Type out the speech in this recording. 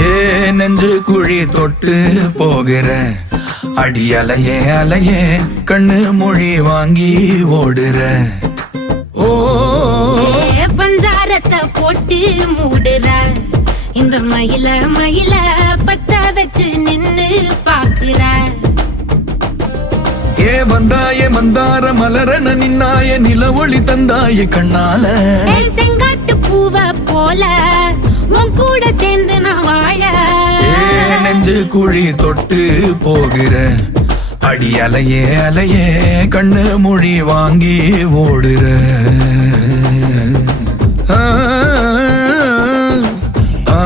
ஏ நெஞ்சு குழி தொட்டு போகிற அடி அலையே அலையே கண்ணு மொழி வாங்கி ஓடுற. ஓ பஞ்சாரத்தை போட்டு மூடுற இந்த மயில மயில பத்த வச்சு நின்னு பாக்குற. ஏ வந்தாய மந்தார மலரன நின்னாய நில ஒளி தந்தாய கண்ணால. செங்காட்டு பூவ போல உன் கூட சேர்ந்து நான் வாழ. நெஞ்சு குழி தொட்டு போகிற அடி அலையே அலையே கண்ணு மொழி வாங்கி ஓடுற. ஆ ஆ